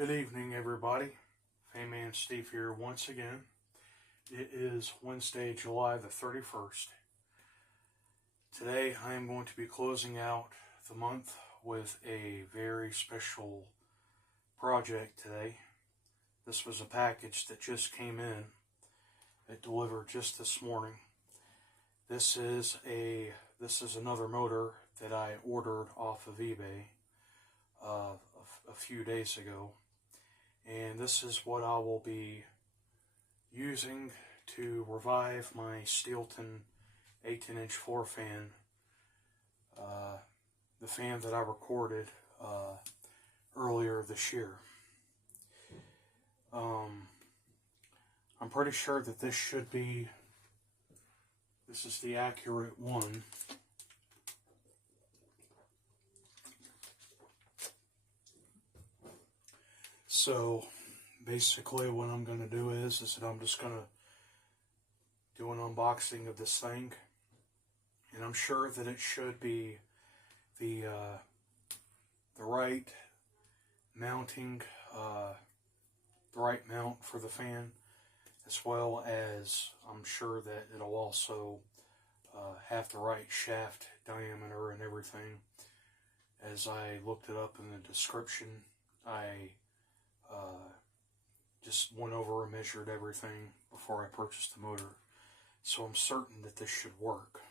Good evening, everybody. Fayman Steve here once again. It is Wednesday, July the 31st. Today I am going to be closing out the month with a very special project today. This was a package that just came in. It delivered just this morning. This is another motor that I ordered off of eBay a few days ago. And this is what I will be using to revive my Stelton 18-inch floor fan, the fan that I recorded earlier this year. I'm pretty sure that this is the accurate one. So basically what I'm going to do is that I'm just going to do an unboxing of this thing, and I'm sure that it should be the right mounting, the right mount for the fan, as well as I'm sure that it'll also have the right shaft diameter and everything. As I looked it up in the description, I just went over and measured everything before I purchased the motor, so I'm certain that this should work.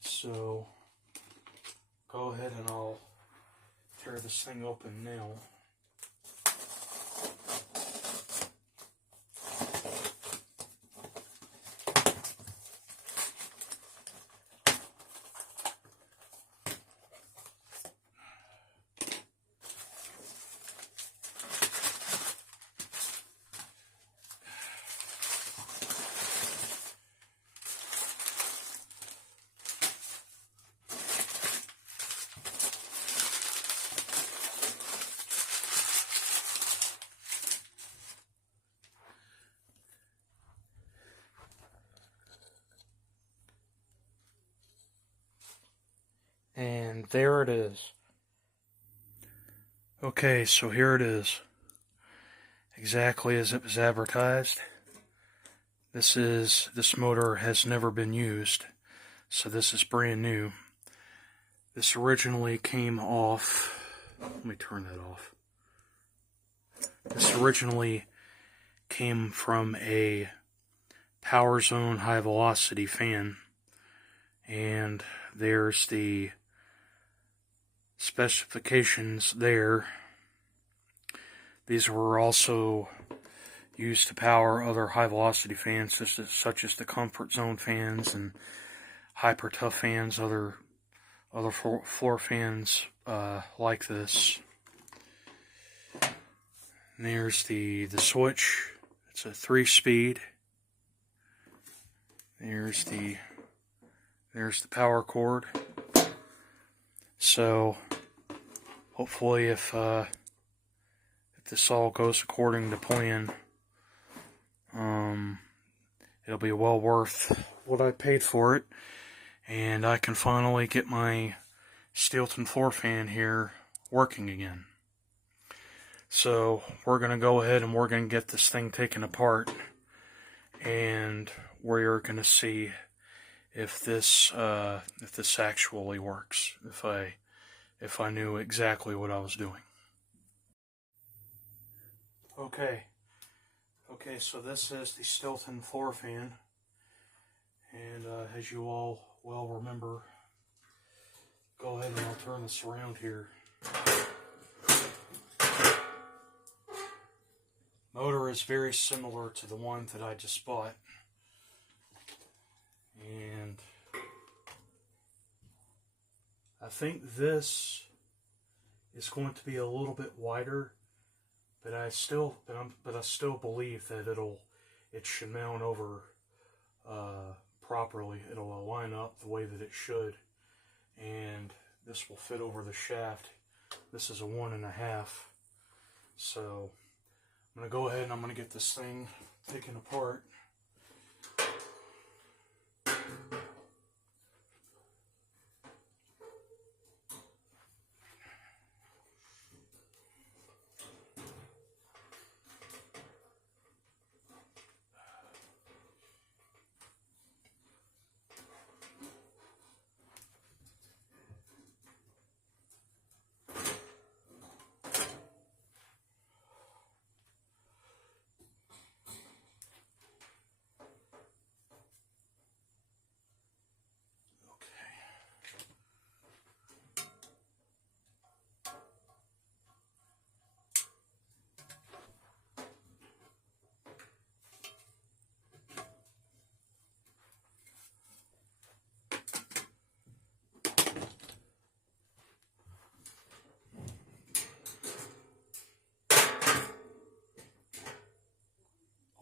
So go ahead and I'll tear this thing open now. And there it is. Okay, so here it is. Exactly as it was advertised. This motor has never been used, so this is brand new. This originally came off, let me turn that off. This originally came from a Power Zone high velocity fan, and there's the specifications there. These were also used to power other high velocity fans such as the Comfort Zone fans and Hyper Tough fans, other floor fans like this. And there's the switch. It's a 3-speed. There's the power cord. So hopefully if this all goes according to plan, it'll be well worth what I paid for it, and I can finally get my Stelton floor fan here working again. So we're going to go ahead and we're going to get this thing taken apart, and we're going to see if this actually works, if I knew exactly what I was doing. Okay, so this is the Stelton floor fan, and as you all well remember, go ahead and I'll turn this around here. Motor is very similar to the one that I just bought, and I think this is going to be a little bit wider, but I still believe that it should mount over properly. It'll line up the way that it should, and this will fit over the shaft. This is a 1.5, so I'm going to go ahead and I'm going to get this thing taken apart.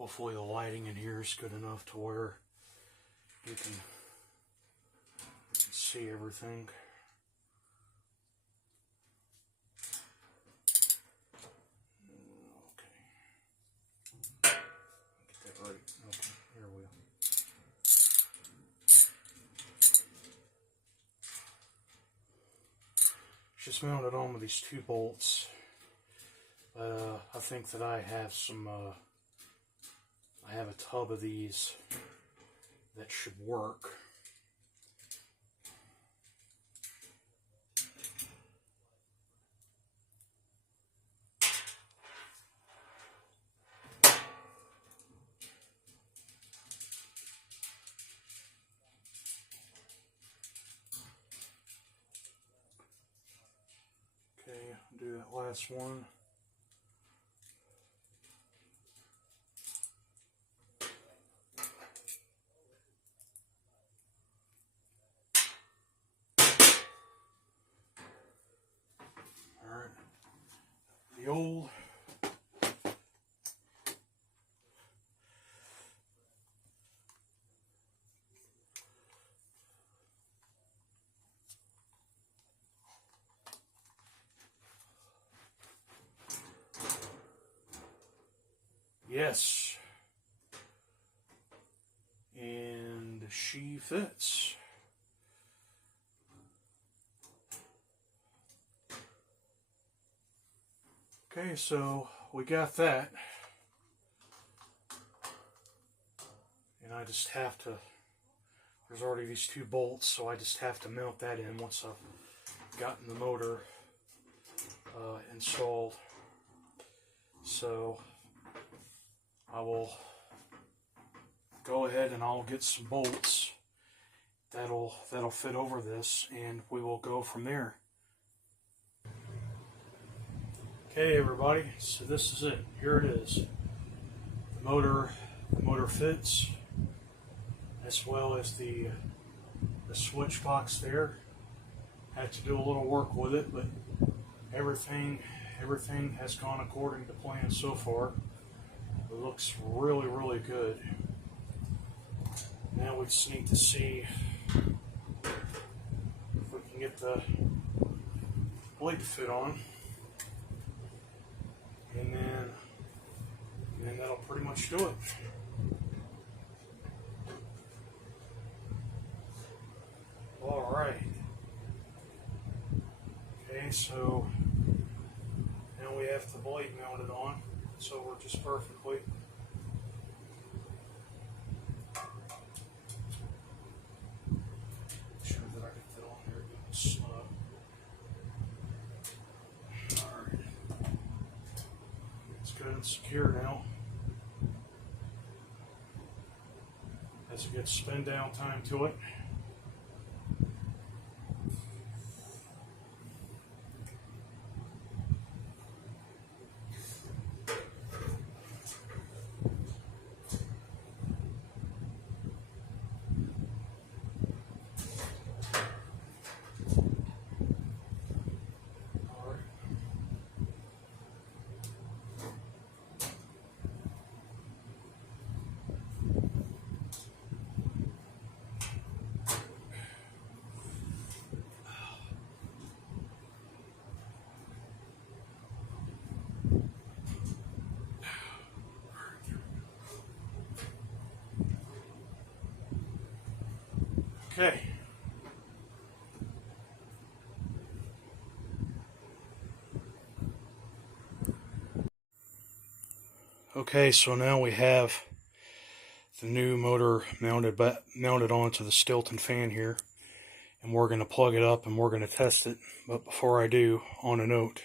Hopefully the lighting in here is good enough to where you can see everything. Okay. Get that right. Okay, here we go. Just mounted on with these 2 bolts. I think that I have some, I have a tub of these that should work. Okay, do that last one. The old yes, and she fits. Okay, so we got that, and I just have to, there's already these 2 bolts, so I just have to mount that in once I've gotten the motor installed. So I will go ahead and I'll get some bolts that'll fit over this, and we will go from there. Okay, everybody, so this is it. Here it is. The motor fits, as well as the switch box there. Had to do a little work with it, but everything has gone according to plan so far. It looks really, really good. Now we just need to see if we can get the blade to fit on. And then that'll pretty much do it. All right. Okay, so now we have the blade mounted on, so we're just perfectly. Make sure that I get that on there again. Snug. All right. It's good and secure now. As it gets spin down time to it. Okay. Okay, so now we have the new motor mounted onto the Stelton fan here, and we're going to plug it up and we're going to test it. But before I do, on a note,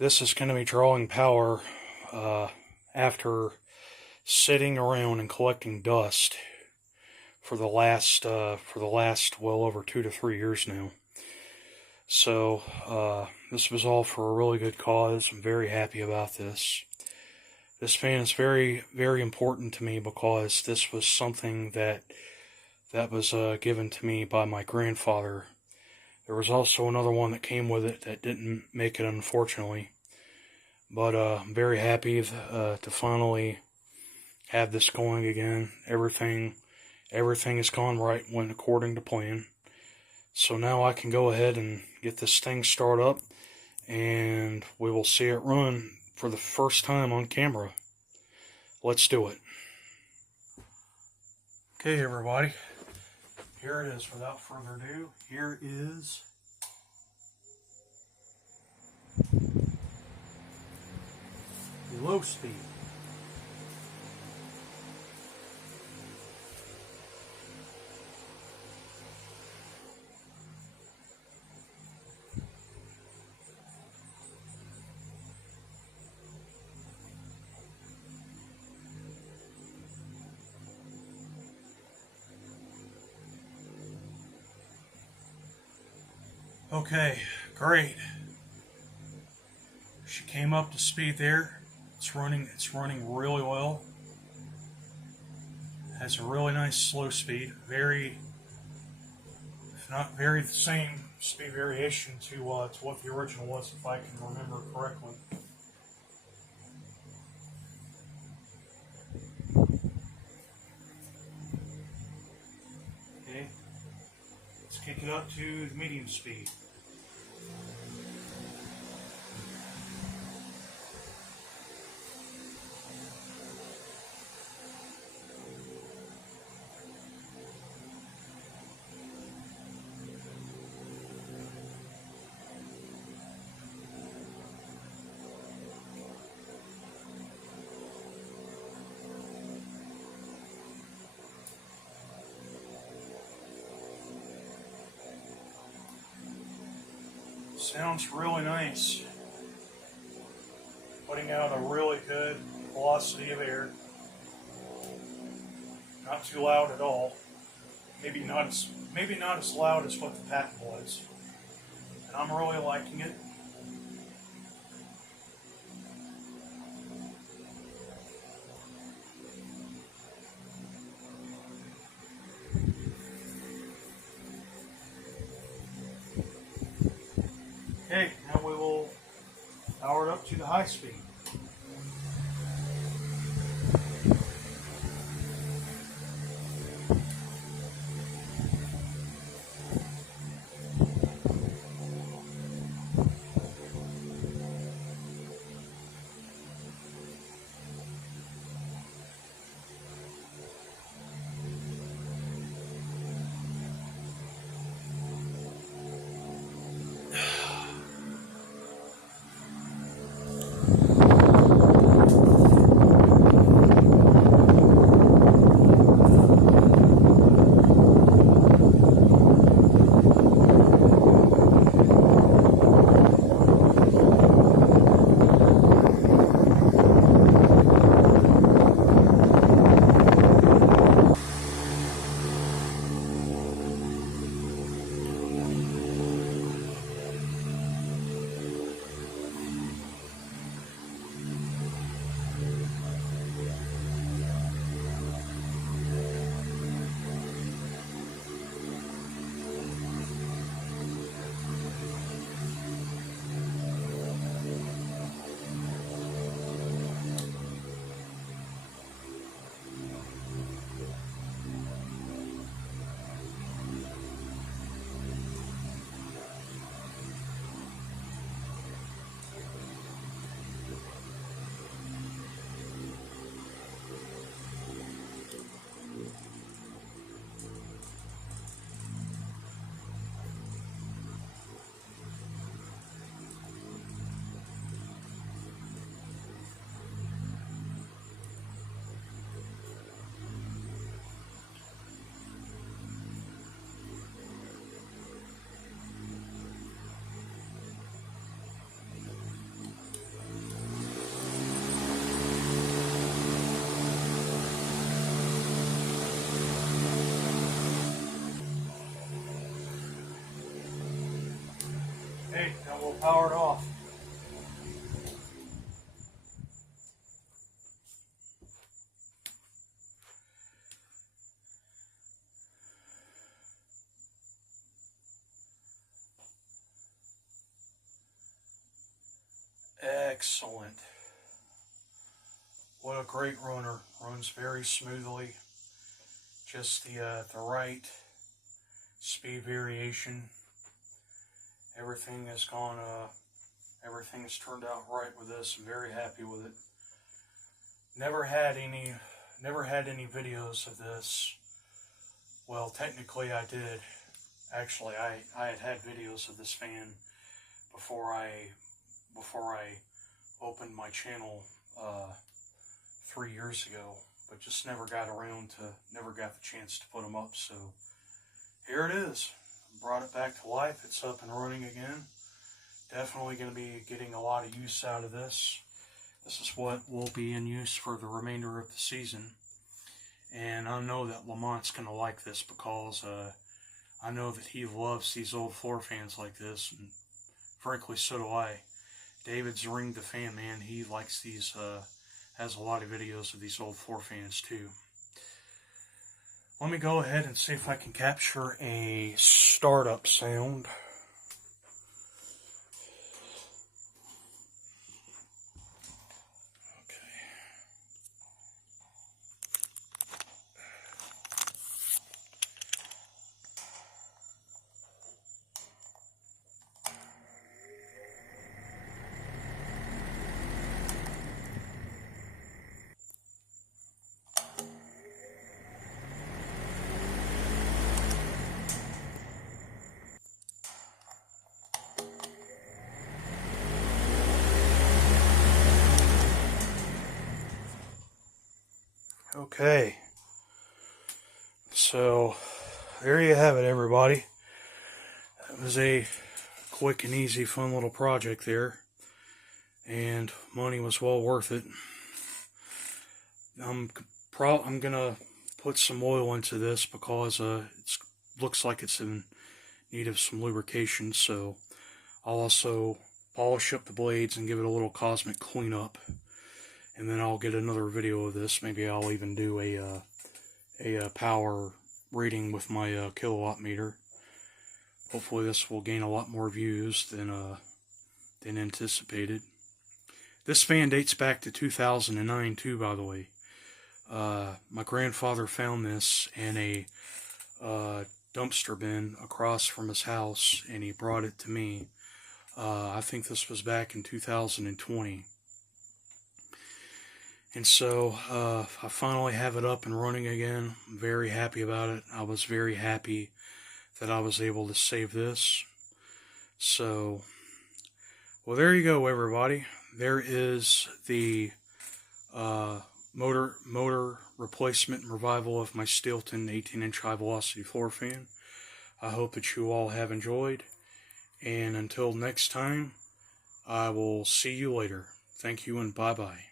this is going to be drawing power after sitting around and collecting dust for the last well over 2 to 3 years now. So this was all for a really good cause. I'm very happy about this. This fan is very, very important to me because this was something that was given to me by my grandfather. There was also another one that came with it that didn't make it, unfortunately. But I'm very happy to finally have this going again. Everything has gone right, went according to plan. So now I can go ahead and get this thing started up, and we will see it run for the first time on camera. Let's do it. Okay, everybody, here it is. Without further ado, here is the low speed. Okay, great. She came up to speed there. It's running really well. Has a really nice slow speed. Very, if not very, the same speed variation to what the original was, if I can remember correctly. Okay, let's kick it up to the medium speed. Sounds really nice. Putting out a really good velocity of air. Not too loud at all. Maybe not as loud as what the patent was. And I'm really liking it. Okay, now we will power it up to the high speed. Okay, now we'll power it off. Excellent. What a great runner. Runs very smoothly. Just the right speed variation. Everything has gone, everything has turned out right with this. I'm very happy with it. Never had any videos of this. Well, technically I did. Actually, I had videos of this fan before I opened my channel 3 years ago, but just never got the chance to put them up. So here it is. Brought it back to life. It's up and running again. Definitely going to be getting a lot of use out of this. This is what will be in use for the remainder of the season. And I know that Lamont's going to like this because I know that he loves these old floor fans like this. And frankly, so do I. David's Ring the Fan Man. He likes these, has a lot of videos of these old floor fans too. Let me go ahead and see if I can capture a startup sound. Okay, so there you have it, everybody. That was a quick and easy, fun little project there, and money was well worth it. I'm gonna put some oil into this because it looks like it's in need of some lubrication. So I'll also polish up the blades and give it a little cosmic cleanup. And then I'll get another video of this. Maybe I'll even do a power reading with my kilowatt meter. Hopefully this will gain a lot more views than anticipated. This fan dates back to 2009 too, by the way. My grandfather found this in a dumpster bin across from his house, and he brought it to me. I think this was back in 2020. And so I finally have it up and running again. I'm very happy about it. I was very happy that I was able to save this. So, well, there you go, everybody. There is the motor replacement and revival of my Stelton 18-inch high velocity floor fan. I hope that you all have enjoyed. And until next time, I will see you later. Thank you and bye-bye.